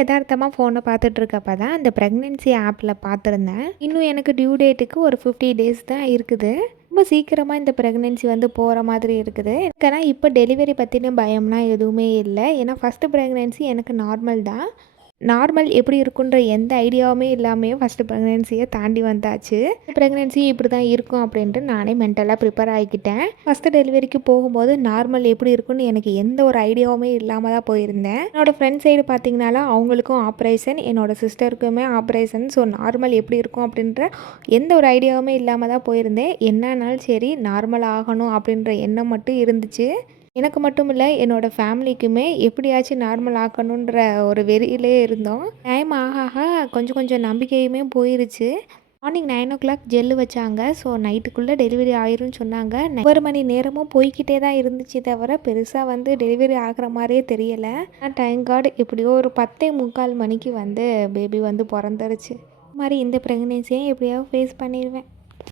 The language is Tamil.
எதார்த்தமாக ஃபோனை பார்த்துட்ருக்கப்ப தான் அந்த ப்ரெக்னென்சி ஆப்பில் பார்த்துருந்தேன். இன்னும் எனக்கு டியூ டேட்டுக்கு ஒரு 50 டேஸ் தான் இருக்குது. ரொம்ப சீக்கிரமாக இந்த ப்ரெக்னென்சி வந்து போகிற மாதிரி இருக்குது. எனக்கு ஆனால் இப்போ டெலிவரி பற்றின பயம்லாம் எதுவுமே இல்லை. ஏன்னா ஃபஸ்ட்டு ப்ரெக்னென்சி எனக்கு நார்மல் தான். நார்மல் எப்படி இருக்குன்ற எந்த ஐடியாவுமே இல்லாமையே ஃபஸ்ட்டு ப்ரெக்னென்சியை தாண்டி வந்தாச்சு. ப்ரெக்னென்சி இப்படி தான் இருக்கும் அப்படின்ட்டு நானே மென்டலாக ப்ரிப்பேர் ஆகிக்கிட்டேன். ஃபஸ்ட்டு டெலிவரிக்கு போகும்போது நார்மல் எப்படி இருக்குன்னு எனக்கு எந்த ஒரு ஐடியாவுமே இல்லாமல் தான் போயிருந்தேன். என்னோடய ஃப்ரெண்ட் சைடு பார்த்திங்கனாலும் அவங்களுக்கும் ஆப்ரேஷன், என்னோடய சிஸ்டருக்குமே ஆப்ரேஷன். ஸோ நார்மல் எப்படி இருக்கும் அப்படின்ற எந்த ஒரு ஐடியாவுமே இல்லாமல் தான் போயிருந்தேன். என்னன்னாலும் சரி நார்மல் ஆகணும் அப்படின்ற எண்ணம் மட்டும் இருந்துச்சு. எனக்கு மட்டும் இல்லை, என்னோடய ஃபேமிலிக்குமே எப்படியாச்சும் நார்மல் ஆக்கணுன்ற ஒரு வெறியிலே இருந்தோம். டைம் ஆக ஆக கொஞ்சம் கொஞ்சம் நம்பிக்கையுமே போயிருச்சு. மார்னிங் 9 ஜெல்லு வச்சாங்க. ஸோ நைட்டுக்குள்ளே டெலிவரி ஆயிரும்னு சொன்னாங்க. ஒவ்வொரு மணி நேரமும் போய்கிட்டே தான் இருந்துச்சு தவிர பெருசாக வந்து டெலிவரி ஆகிற மாதிரியே தெரியலை. ஆனால் தேங்க் காட் எப்படியோ ஒரு 10:45 மணிக்கு வந்து பேபி வந்து பிறந்துருச்சு. இது மாதிரி இந்த ப்ரெக்னென்சியை எப்படியாவது ஃபேஸ் பண்ணிடுவேன்.